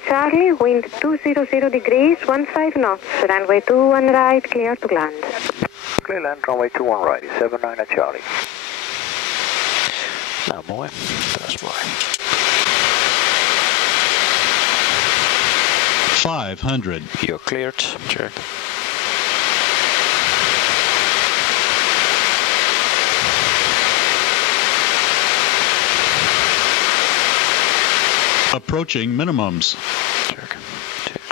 Charlie, wind 200 degrees, 15 knots, runway 21 right, clear to land. Clear land, runway 21 right, 79 Charlie. Nou, mooi. Dat is mooi. 500. You're cleared. Check. Approaching minimums. Check. Check.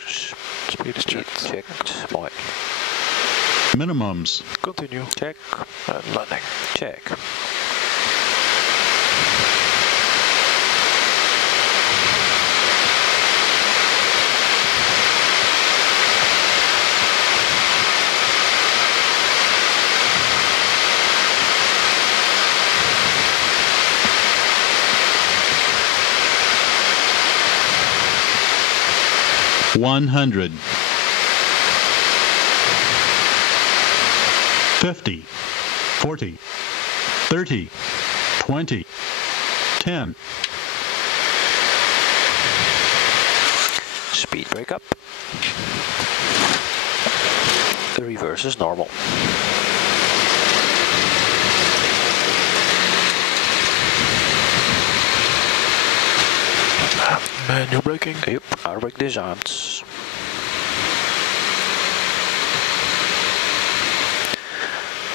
Speed is checked. Checked. Mooi. Minimums. Continue. Check. And landing. Check. $100. 50, 40, 30, 20, 10. Speed break up. The reverse is normal. Manual braking. Yep, airbrake disarmed.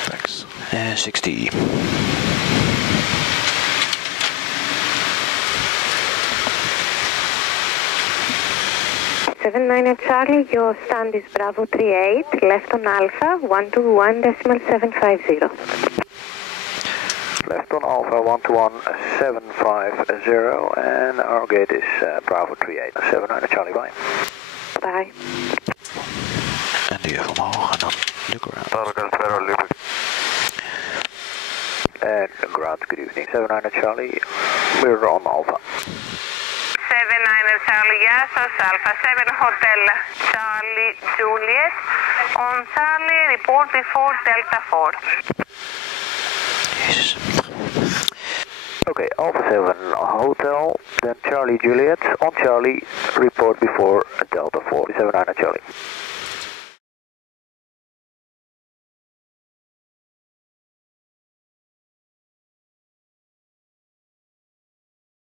Thanks. 60. Seven nine Charlie, your stand is Bravo 38, left on Alpha 121.750. Left on Alpha 121.750 and our gate is Bravo 38, 79 Charlie, bye. Bye. En die even omhoog en dan look around. And ground, good evening, 79 Charlie, we're on Alpha. 79 Charlie, γεια σας, Alpha 7 Hotel Charlie Juliet, on Charlie, report before Delta 4. Jezus. Okay, Alpha 7 Hotel, then Charlie Juliet, on Charlie, report before Delta 4, 79 Charlie.